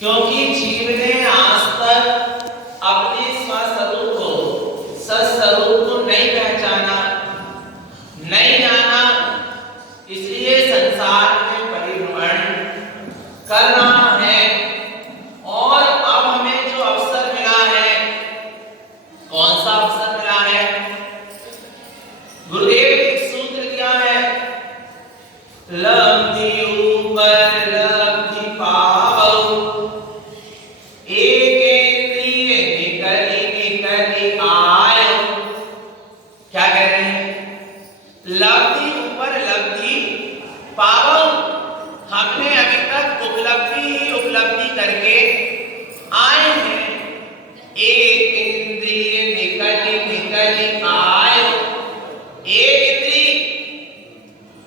क्योंकि जीव ने आज तक अपने स्वस्वरूप को, सस्वरूप को नहीं पहचाना, नहीं जाना, इसलिए संसार में परिभ्रमण कर रहा है। और अब हमें जो अवसर मिला है, कौन सा अवसर मिला है? गुरुदेव ने एक सूत्र दिया है, लब्धि ऊपर लब्धि पाओ, एक इंद्रिय निकली निकली आयो। क्या कह रहे हैं? लब्धि ऊपर लब्धि पाओ। हमने अभी तक उपलब्धि ही उपलब्धि करके आए हैं। एक इंद्रिय निकली निकली आयो, एक इंद्रिय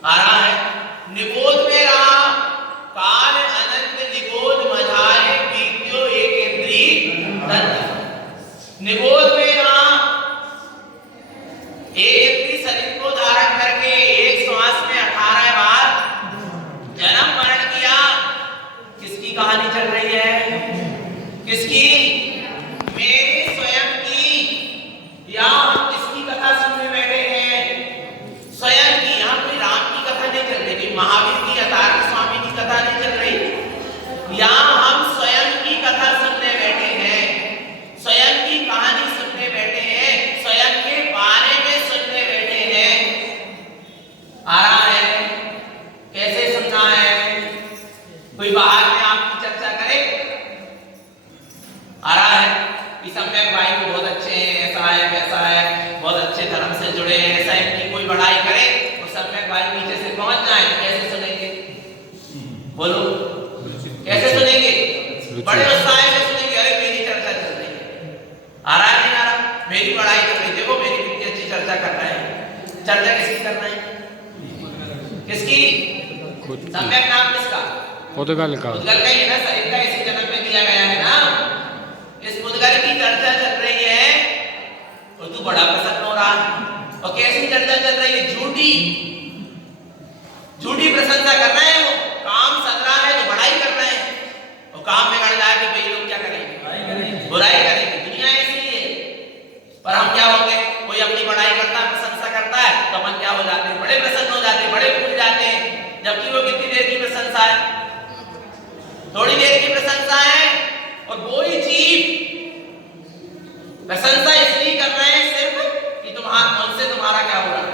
आ रहा है, निबोध में रहा, काल अनंत निबोध मझाए बीत्यो एक इंद्रिय तत्। निबोध में रहा, एक इंद्रिय शरीर को धारण करके एक श्वास में 18 बार जन्म मरण किया। किसकी कहानी चल रही है? किसकी? मेरे स्वयं की। या हम किसकी कथा सुनने बैठे हैं? स्वयं की। यहाँ कोई राम की कथा नहीं चल रही, महावीर की, अतार्क स्वामी की कथा नहीं चल रही। यहाँ हम स्वयं की कथा सुनने बैठे हैं, स्वयं की कहानी सुनने बैठे हैं, स्वयं के बारे में सुनने बैठे हैं। आ रहा है? कैसे सुनना है? कोई बाहर में आपकी चर्चा करे? आ रहा है कि सम्यक भाई को बहुत अच्छे हैं, ऐसा है वैसा है, बहुत अच्छे धर्म से जुड़े हैं, ऐसा इनकी कोई बड़ाई करे और सम्यक भाई नीचे से पहुंच जाए, कैसे सुनेंगे? बोलो, कैसे सुनेंगे? बड़े उत्साह से सुनेंगे, अरे मेरी चर्चा चल रही है। आ रहा है नहीं आ रहा? मेरी बड़ाई कर रही, देखो मेरी कितनी अच्छी चर्चा कर रहे हैं। चर्चा किसकी कर रहे हैं? किसकी? सम्यक नाम किसका? पुद्गल का। पुद्गल का ही ना, शरीर का इसी जन्म में दिया गया है ना। इस पुद्गल की चर्चा चल रही है और तू बड़ा प्रसन्न हो रहा है। और कैसी चर्चा चल रही है? झूठी, झूठी प्रशंसा कर रहे हैं। वो काम सद रहा है तो बड़ाई कर रहे हैं, और काम में गड़ जाए कि भाई लोग क्या करेंगे? बुराई करेंगे। दुनिया ऐसी ही है। पर हम क्या होंगे? कोई अपनी बड़ाई करता है, प्रशंसा करता है तो अपन क्या हो जाते हैं? बड़े प्रसन्न हो जाते हैं, बड़े फूल जाते हैं। जबकि वो कितनी देर की प्रशंसा है? थोड़ी देर की प्रशंसा है। और वो ही जीव प्रशंसा इसलिए कर रहे हैं सिर्फ कि उनसे तुम्हारा क्या हो रहा है?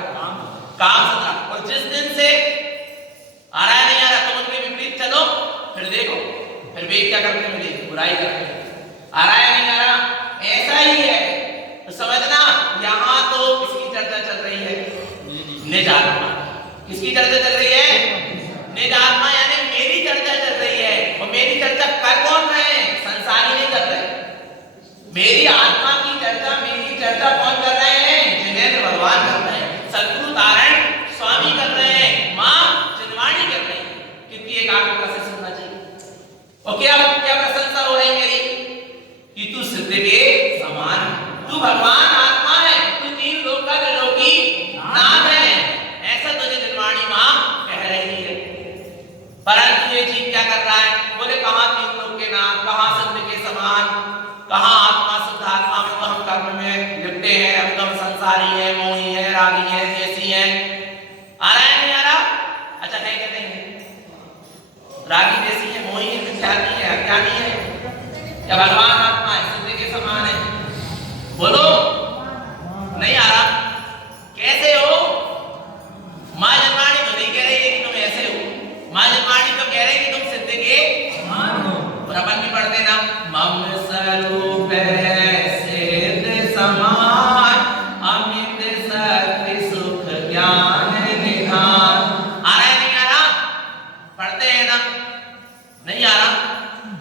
काम सुधरा। और जिस दिन से आ रहा है नहीं आ रहा, तुम उनके विपरीत चलो, फिर देखो, फिर वे क्या करते मिलेगी? बुराई करते। आ रहा है नहीं आ रहा? ऐसा ही है। तो समझना, यहाँ तो किसकी चर्चा चल रही है? निज आत्मा। किसकी चर्चा चल रही है? निज आत्मा, यानी मेरी चर्चा चल रही है। और मेरी चर्चा कर कौन रहे हैं? संसारी नहीं कर रहे। मेरी आत्मा की चर्चा, मेरी चर्चा कौन कर रहे हैं? जिनेंद्र भगवान कर रहे हैं, सद्गुरु नारायण स्वामी कर रहे हैं, मां चिन्वाणी कर रही है। कितनी एकाग्रता से सुनना चाहिए। और क्या क्या प्रशंसा हो रही मेरी? कि तू सिद्ध के समान, तू भगवान आत्मा है, तू तीन लोकों की नाथ है, ऐसा तुझे चिन्वाणी मां कह रही है। परंतु ये जीव क्या कर रहा है? बोले कहां तीन लोग के नाथ, कहां सिद्ध के समान, कहां आत्मा शुद्ध आत्मा में तो हम कर्म में लिपटे हैं, हम तो संसारी है, मोही है, रागी है, जैसी है। आ रहा है नहीं आ रहा? अच्छा है क्या? नहीं है। रागी जैसी है, मोही है, विद्यार्थी है, अज्ञानी है, या भगवान आत्मा है, सिद्ध के समान है? बोलो, नहीं आ रहा? कैसे हो? मां जन्माणी तो नहीं कह रही है कि तुम ऐसे हो, मां जन्माणी तो कह रही है कि तुम सिद्ध के समान हो। और अपन भी पढ़ते ना, मम स्वरूप सिद्ध समान, अमित शक्ति सुख ज्ञान निधान। आ रहा है नहीं आ रहा? पढ़ते हैं ना? नहीं आ रहा?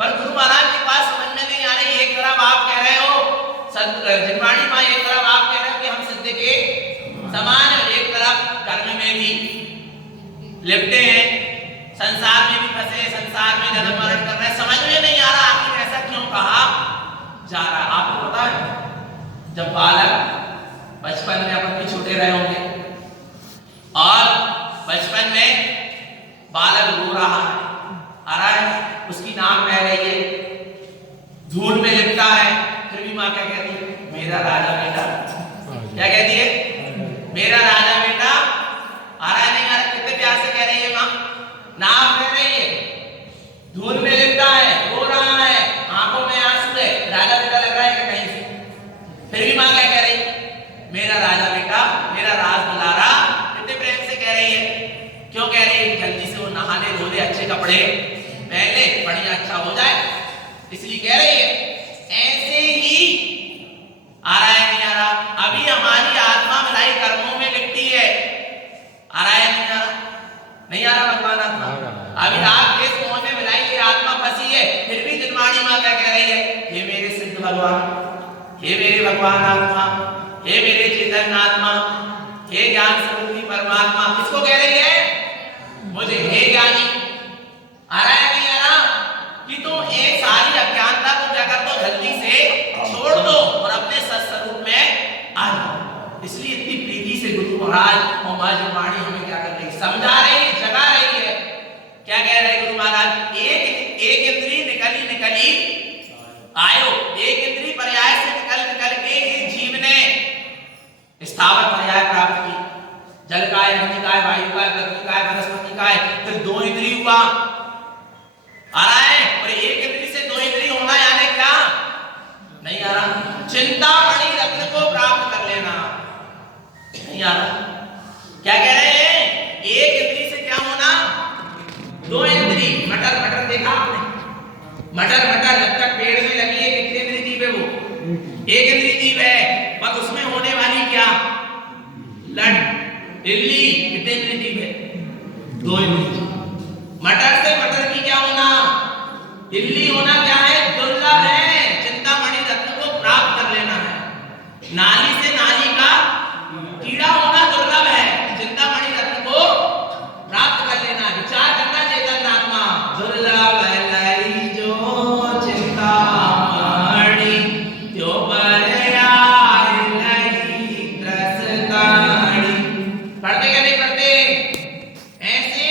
पर गुरु महाराज के पास समझ में नहीं आ रही। एक तरफ आप कह रहे हो, जिनवाणी मां एक तरफ आप कह रहे हो कि हम सिद्ध के समान है, एक तरफ कर्म में भी लिपटे हैं, संसार में भी फंसे, संसार में जन्म मरण कर रहे हैं। समझ में नहीं आ रहा आखिर ऐसा क्यों कहा जा रहा है? आपको पता है, जब बालक बचपन में, अपन भी छोटे रहे होंगे, और बचपन में बालक रो रहा है, आ रहा है, उसकी नाक बह रही है, मेरा राजा बेटा, क्या कहती है? मेरा राजा बेटा आ रहा है नहीं आ रहा? कितने प्यार से कह रही है माँ, नाम ले रही है, धूल में लिपटा है, रो रहा है, आंखों में आंसू है, राजा बेटा लग रहा है कि कहीं से? फिर भी माँ क्या कह रही? मेरा राजा बेटा, मेरा राज दुलारा, कितने प्रेम से कह रही है। क्यों कह रही है? जल्दी से वो नहाने धोने, अच्छे कपड़े पहन ले, बढ़िया अच्छा हो जाए, इसलिए कह रही है। ऐसे ही आ रहा है नहीं आ रहा? अभी हमारी आत्मा मिलाई कर्मों में लिपटी है, आ रहा है नहीं आ रहा? नहीं आ रहा भगवान आत्मा? अभी रात के मोह में मिलाई ये आत्मा फंसी है, फिर भी जन्माणी माँ क्या कह रही है? हे मेरे सिद्ध भगवान, हे मेरे भगवान आत्मा, हे मेरे चेतन आत्मा, हे ज्ञान स्वरूपी परमात्मा। किसको कह रही है? मुझे। हे ज्ञानी, आ रहा है नहीं आ रहा? कि तुम एक सारी अज्ञानता को क्या कर दो, जल्दी से छोड़ दो और अपने सत्स्वरूप में आ जाओ। इसलिए इतनी प्रीति से गुरु महाराज और माँ जन्माणी हमें क्या कर रही है? समझा रही है, जगा रही है। क्या कह रहे गुरु महाराज? एक इंद्री निकली आयो, एक इंद्री पर्याय से निकल के ये जीव ने स्थावर पर्याय प्राप्त की, जल काय, अग्नि काय, वायु काय, पृथ्वी काय, वनस्पति काय, फिर 2 इंद्री हुआ, आ रहा है? और एक इंद्री से 2 इंद्री होना यानी क्या? नहीं आ रहा? चिंतामणि रत्न को प्राप्त कर लेना, नहीं आ रहा? क्या कह रहे हैं? एक इंद्री से क्या होना? 2 इंद्री। मटर देखा आपने? मटर जब तक पेड़ में लगी है, कितने इंद्री जीव है वो? एक इंद्री जीव है, बस उसमें होने वाली क्या? लट इल्ली, कितने इंद्री जीव है? 2 इंद्री। मटर से मटर की क्या होना? इल्ली होना क्या है? दुर्लभ है, चिंतामणि रत्न को प्राप्त कर लेना है। नाली से नाली का कीड़ा होना दुर्लभ है, चिंतामणि रत्न को प्राप्त कर लेना। विचार करना चेतन आत्मा, दुर्लभ है लई जो चिंतामणि, त्यो बरयाए लई त्रसताड़ी। पढ़ते क्या नहीं पढ़ते? ऐसे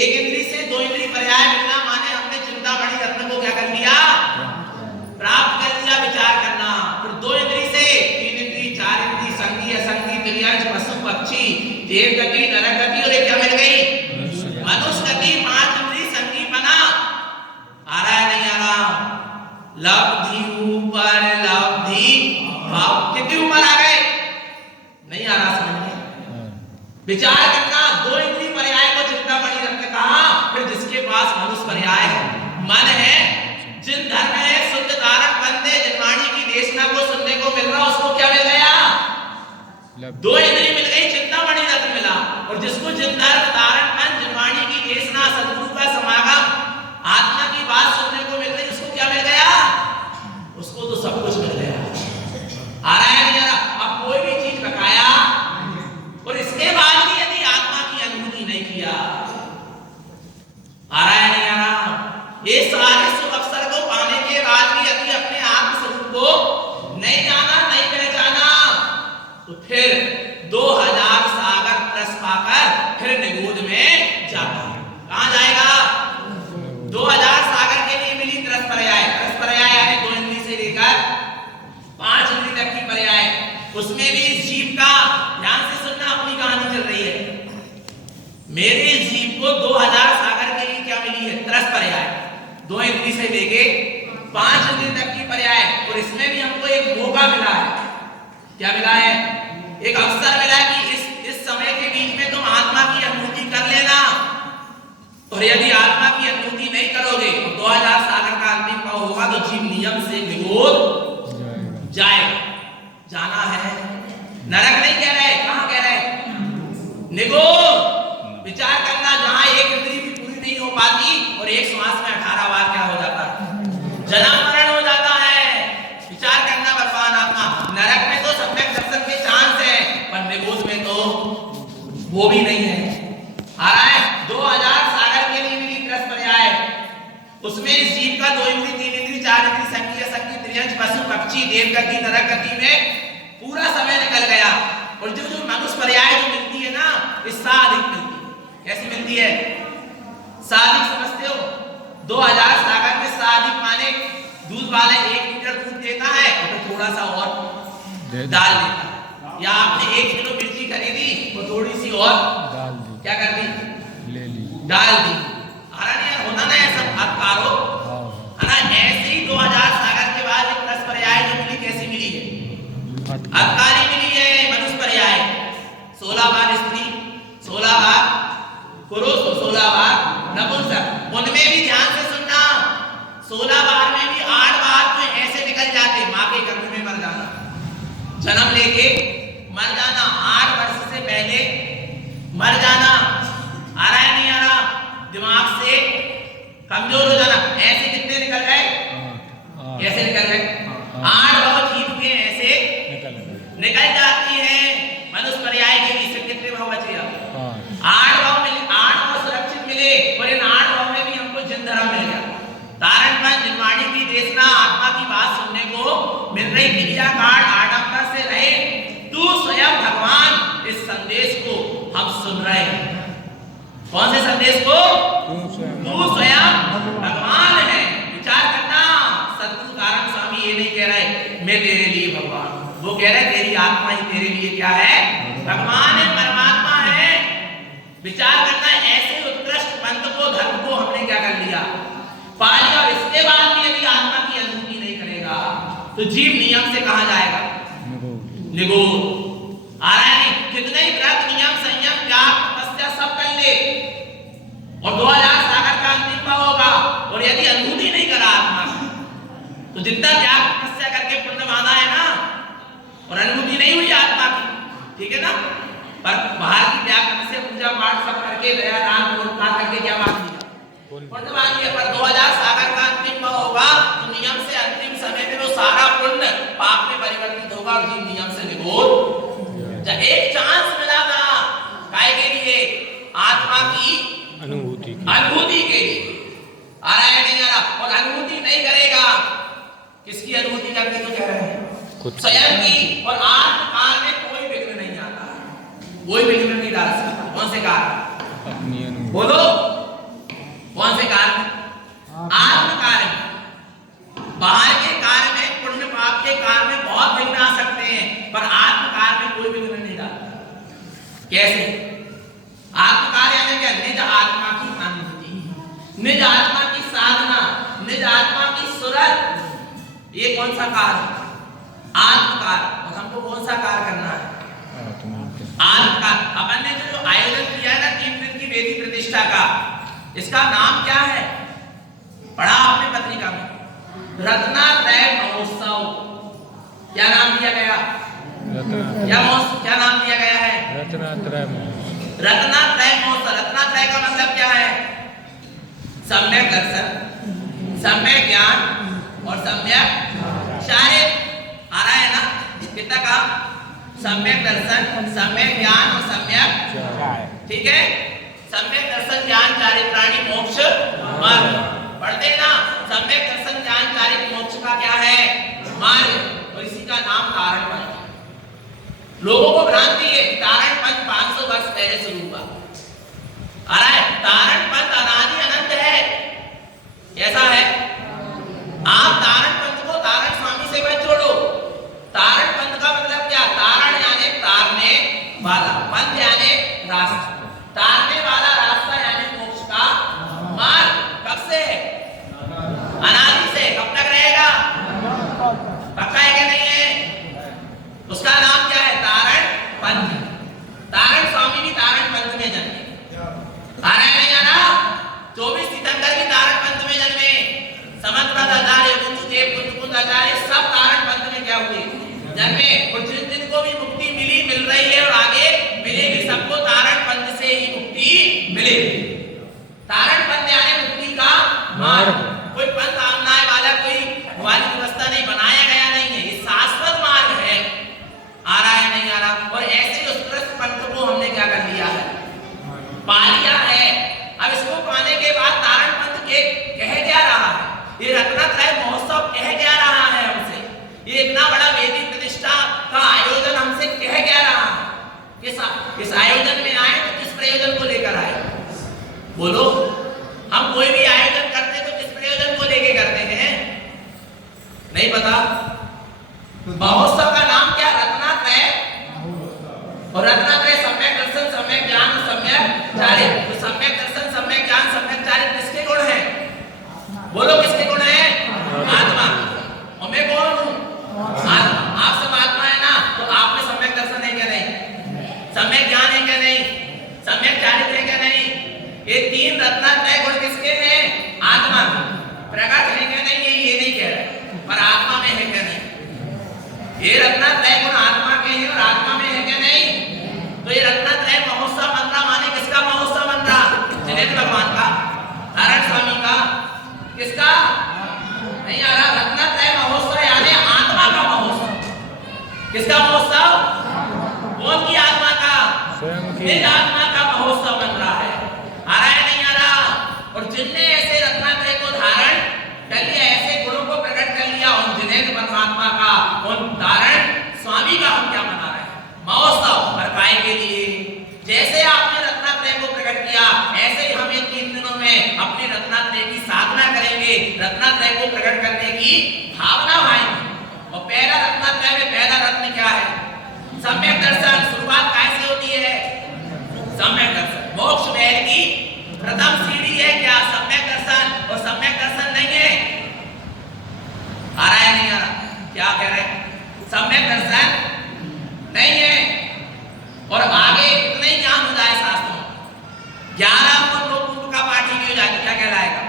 एक इंद्री से 2 इंद्री पर्याय मिलना माने हमने चिंतामणि रत्न को क्या कर लिया? प्राप्त कर लिया। विचार करना। फिर 2 इंद्री से 3 इंद्री, 4 इंद्री, संगी असंगी, त्रियंश, पशु पक्षी, देव गति, नरक गति, और एक क्या मिल गई? मनुष्य गति। 5 इंद्री संगी बना। आ रहा है नहीं आ रहा? लब्धि ऊपर लब्धि भाव, कितनी ऊपर आ गए? नहीं आ रहा समझ में? विचार करना। 2 इंद्री पर्याय को चिंतामणि रत्न कहा। फिर जिसके पास मनुष्य पर्याय है, मन है, जिन धर्म है शुद्ध कारक बंदे, जन्माणी की देशना को सुनने को मिल रहा, उसको क्या मिल गया? 2 इंद्री मिल गई, चिंतामणि रत्न मिला। और जिसको जिन धर्म धारण मन, जन्माणी की देशना, सदगुरु का समागम, आत्मा की बात सुनने को मिल रही, उसको क्या मिल गया? उसको तो सब कुछ मिल गया। आ रहा है नहीं आ रहा? अब कोई भी चीज बकाया, और इसके बाद भी यदि आत्मा की अनुभूति नहीं किया, आ रहा है नहीं आ रहा? ये सारे सुख अवसर को पाने के बाद भी यदि अपने आत्म स्वरूप को नहीं जाना, नहीं पहचाना, तो फिर 2000 सागर तरस पाकर फिर निगूढ़ में जाता है। कहां जाएगा? 2000 सागर के लिए मिली तरस पर्याय। तरस पर्याय यानी 2 इंद्री से लेकर 5 इंद्री तक की पर्याय। उसमें भी इस जीव का ध्यान से सुनना, अपनी कहानी चल रही है। मेरे जीव को 2000 सागर के लिए क्या मिली है? तरस पर्याय। 2 इंद्री से लेके 5 इंद्री तक की पर्याय। और इसमें भी हमको एक मौका मिला है। क्या मिला है? एक अवसर मिला कि इस समय के बीच में तुम आत्मा की अनुभूति कर लेना। और यदि आत्मा की अनुभूति नहीं करोगे तो 2000 सागर का अंतिम पाव होगा, तो जीव नियम से निगोद जाएगा। जाना है नरक नहीं कह रहे, कहां कह रहे? निगोद। विचार करना, जहां एक इंद्री भी पूरी नहीं हो पाती और एक श्वास में 18 बार क्या हो जाता है? जन्म मरण हो जाता है। विचार करना भगवान आत्मा। नरक में तो सम्यक दर्शन के चांस है, पर निगोद में तो वो भी नहीं है। आ रहा है? 2000 सागर के लिए मिली तरस पर्याय। उसमें इस जीव का 2 इंद्री, 3 इंद्री, 4 इंद्री, संगी असंगी, त्रियंश, पशु पक्षी, देव गति, नरक गति में पूरा समय निकल गया। और जो मनुष्य पर्याय जो मिलती है ना, इससे अधिक मिलती है। कैसी मिलती है? साधिक समझते हो? 2000 सागर में साधिक माने दूध वाले 1 लीटर दूध देता है, तो थोड़ा सा और डाल देता। या आपने 1 किलो मिर्ची खरीदी वो थोड़ी सी और डाल दी, क्या कर दी, ले ली, डाल दी। आ रहा नहीं यार, होना ना ऐसा अत्कारो है ना। ऐसे ही 2000 सागर के बाद एक रस पर्याय जो मिली, कैसी मिली है, अत्कारी मिली है, मनुष्य पर्याय। 16 बार स्त्री, 16 बार पुरुष, 16 बार नपुंसक। उनमें भी ध्यान से सुनना, 16 बार में भी 8 बार तो ऐसे निकल जाते, माँ के गर्भ में मर जाना, जन्म लेके मर जाना, 8 वर्ष से पहले मर जाना। आ रहा है नहीं आ रहा, दिमाग से कमजोर हो जाना। ऐसे कितने निकल गए, कैसे निकल गए, 8 भाव जीव के ऐसे निकल जाती है। मनुष्य पर्याय के लिए कितने भाव बचे, 8 भाव मिले, 8 भाव सुरक्षित मिले, और इन 8 भाव में भी हमको जिंदरा मिल गया। तारणपन जिनवाणी की देशना, आत्मा की बात सुनने को मिल रही, क्रिया कांड आडंबर से रहे, तू स्वयं भगवान। इस संदेश को हम सुन रहे हैं, कौन से संदेश को, तू स्वयं भगवान है। विचार करना, सतगुरु कारण स्वामी ये नहीं कह रहे मैं तेरे लिए भगवान, वो कह रहे तेरी आत्मा ही तेरे लिए क्या है, भगवान है, परमात्मा है। विचार करना, ऐसे उत्कृष्ट पंथ को, धर्म को हमने क्या कर लिया, पा लिया। और इसके बाद भी यदि आत्मा की अनुभूति नहीं करेगा तो जीव नियम से कहां जाएगा, निगोर। आ रहा है नहीं, कितने ही व्रत नियम संयम त्याग तपस्या सब कर ले, और 2000 सागर का अंतिम भाव होगा, और यदि अनुभूति नहीं करा आत्मा तो जितना त्याग तपस्या करके पुण्य माना है ना, और अनुभूति नहीं हुई आत्मा की, ठीक है ना। पर बाहर की त्याग तपस्या पूजा पाठ सब करके दया दान परोपकार करके क्या मान लिया, पुण्य मान लिया। पर 2000 सागर का अंतिम भाव होगा तो नियम से अंतिम समय में वो सारा पुण्य पाप में परिवर्तित होगा, और जीव नियम से निगोर। एक चांस मिला था काय के लिए, आत्मा की अनुभूति के लिए। आ रहा है नहीं आ रहा, और अनुभूति नहीं करेगा, किसकी अनुभूति करके तो कह रहे हैं, स्वयं की। और आत्मकाल में कोई विघ्न नहीं आता, कोई विघ्न नहीं डाल सकता। कौन से कारण, बोलो कौन से कारण, आत्मकाल में। बाहर के कार्य में, पुण्य पाप के कार्य में बहुत विघ्न आ सकते हैं, पर आत्मकाल में कोई विघ्न नहीं डालता। कैसे, आत्मकाल यानी क्या, निज आत्मा की अनुभूति, निज आत्मा की साधना, निज आत्मा की सुरत। ये कौन सा कार्य, आत्मकाल। और हमको कौन सा कार्य करना है, आत्मकाल। अपन ने जो आयोजन किया है ना 3 दिन की वेदी प्रतिष्ठा का, इसका नाम क्या है, पढ़ा आपने पत्रिका में, रत्नात्रय महोत्सव। क्या नाम दिया गया, क्या नाम दिया गया है, रत्नात्रय महोत्सव। रत्नात्रय का मतलब क्या है, सम्यक दर्शन, सम्यक ज्ञान और सम्यक चारित्र। आ रहा है ना, कितना का, सम्यक दर्शन, सम्यक ज्ञान और सम्यक, ठीक है। सम्यक दर्शन ज्ञान चारित्राणि मोक्ष मार्ग, पढ़ते ना, सम्यक दर्शन ज्ञान चारित्र मोक्ष का क्या है, मार्ग। और इसी का नाम तारण पंथ। लोगों को भ्रांति है तारण पंथ 500 वर्ष पहले शुरू हुआ। आ रहा है, तारण पंथ अनादि अनंत है, ऐसा है। आप तारण पंथ को तारण स्वामी से मत जोड़ो। तारण पंथ का मतलब क्या, तारण यानी तारने वाला, पंथ यानी रास्ता, तारने वाला रास्ता यानी मोक्ष का मार्ग। कब से, अनादि से। कब तक रहेगा, पक्का है कि नहीं है, उसका नाम क्या है, तारण पंथ। तारण स्वामी भी तारण पंथ में जन्मे। आ रहा है नहीं आ रहा, 24 तीर्थंकर भी तारण पंथ में जन्मे। समंत आचार्य, कुंजदेव, कुंज आचार्य सब तारण पंथ में क्या हुए, जन्मे। और जिस दिन को भी मुक्ति मिली, मिल रही है और आगे मिलेगी, सबको तारण पंथ से ही मुक्ति मिलेगी। तारण पंथ यानी मुक्ति का मार्ग। कोई पंथ आमनाए वाला, कोई वाली व्यवस्था नहीं, बनाया गया नहीं है, ये शाश्वत मार्ग है। आ रहा है नहीं आ रहा, और ऐसे उत्कृष्ट पंथ को हमने क्या कर लिया है, पा लिया है। अब इसको पाने के बाद तारण पंथ के कह क्या रहा है, ये रत्नात्रय महोत्सव कह क्या रहा है हमसे, ये इतना बड़ा वेदी प्रतिष्ठा का आयोजन हमसे कह क्या रहा है। किस आयोजन में आए तो किस प्रयोजन को लेकर आए, बोलो। हम कोई भी आयोजन करते तो किस प्रयोजन को लेकर करते हैं, नहीं पता। महोत्सव का नाम क्या, रत्ना बोलो किसके गुण है? आत्मा। और मैं कौन हूँ? आत्मा। आप सब आत्मा है ना, तो आप में सम्यक दर्शन है क्या नहीं? सम्यक ज्ञान है क्या नहीं? सम्यक चारित्र है क्या नहीं? ये तीन रत्नात्रय गुण किसके हैं? आत्मा। प्रकट है क्या नहीं? ये नहीं कह रहा, पर आत्मा में है क्या नहीं? ये रत्नात्रय गुण आत्मा के हैं और आत्मा में है क्या नहीं? तो ये रत्नात्रय महोत्सव बन रहा, माने किसका महोत्सव बन रहा? जिनेन्द्र भगवान का, नारायण स्वामी का, किसका? नहीं आ रहा। रत्नात्रय महोत्सव यानी आत्मा का महोत्सव। किसका महोत्सव? कौन की आत्मा का? निज आत्मा का महोत्सव बन रहा है। आ रहा है नहीं आ रहा? और जिनने ऐसे रत्नात्रय को धारण कर लिया, ऐसे गुणों को प्रकट कर लिया, उन जिनेन्द्र परमात्मा का, उन नारायण स्वामी का हम क्या मना रहे हैं? महोत्सव। और काय के लिए? जैसे आपने रत्नात्रय को प्रकट किया, ऐसे ही हम इन 3 दिनों में अपने रत्नात्रय की साधना करेंगे, रत्नात्रय को प्रकट करने की भावना भाएंगे। और पहला रत्नात्रय में पहला रत्न क्या है? सम्यक दर्शन। शुरुआत कैसे होती है? सम्यक दर्शन। मोक्ष महल की प्रथम सीढ़ी है क्या? सम्यक दर्शन। और सम्यक दर्शन नहीं है, आ रहा है नहीं आ रहा? क्या कह रहे हैं? सम्यक दर्शन नहीं है। और आगे इतना ही ज्ञान हो जाए शास्त्रों, 11 को पूर्व का पाठी भी हो जाए, क्या कहलाएगा?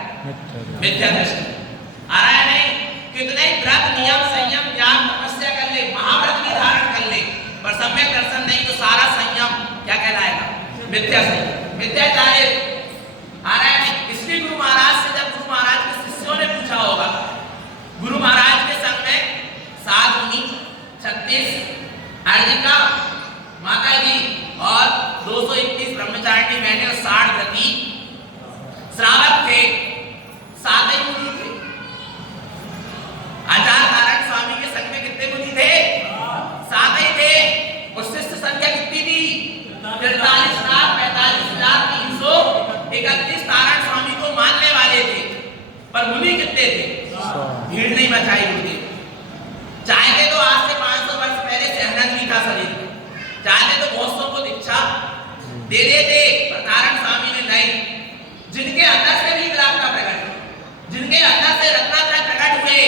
मिथ्या दर्शन। आ रहा है नहीं? कितने व्रत नियम संयम ज्ञान तपस्या कर ले, महाव्रत भी धारण कर ले, पर सम्यक दर्शन नहीं, तो सारा संयम क्या कहलाएगा? मिथ्या संयम, मिथ्याचार्य। आ रहा है नहीं? इसलिए गुरु महाराज से जब गुरु महाराज के शिष्यों ने पूछा होगा, गुरु महाराज के संग में 7 मुनि, 36 अर्जिका माता जी और 221 ब्रह्मचारिणी बहनें और 60 व्रती श्रावक थे, 7 ही मुनि थे। आचार्य नारायण स्वामी के संग में कितने मुनि थे? 7 ही थे। और शिष्य संख्या कितनी थी? 43,45,331 नारायण स्वामी को मानने वाले थे, पर मुनि कितने थे? भीड़ नहीं मचाई उनकी। चाहते तो आज से 500 वर्ष पहले सहनंद जी का शरीर, चाहते तो बहुत सौ को दीक्षा दे देते, पर नारायण स्वामी ने नहीं। जिनके अंदर से भी विराट का प्रकट, जिनके अंदर से रत्नात्रय प्रकट हुए,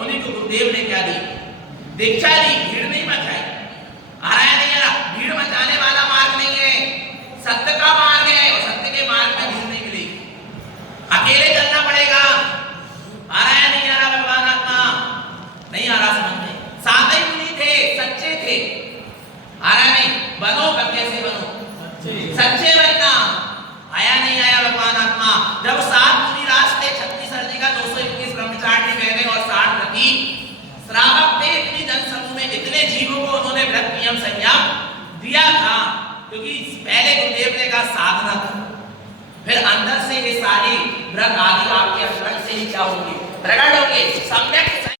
उन्हीं को गुरुदेव ने क्या दी? दीक्षा दी। भीड़ नहीं मचाई। आ रहा है नहीं आ रहा? भीड़ मचाने वाला मार्ग नहीं है, सत्य का मार्ग है। और सत्य के मार्ग में भीड़ नहीं मिलेगी, अकेले चलना पड़ेगा। आ रहा है नहीं आ रहा? भगवान आत्मा नहीं आ रहा समझ में? 7 ही मुनि थे, सच्चे थे। आ रहा नहीं? बनो, कैसे बनो? सच्चे बनना। आया नहीं आया भगवान आत्मा? जब 7 मुनि राज थे, 36 अर्जिका, 221 ब्रह्मचारिणी बहनें और 60 व्रती श्रावक थे, इतनी जनसमूह में इतने जीवों को उन्होंने व्रत नियम संयम दिया था, क्योंकि पहले गुरुदेव ने कहा साधना करो, फिर अंदर से ये सारी व्रत आदि आपके अंदर से ही क्या होंगे? प्रकट होंगे। सम्यक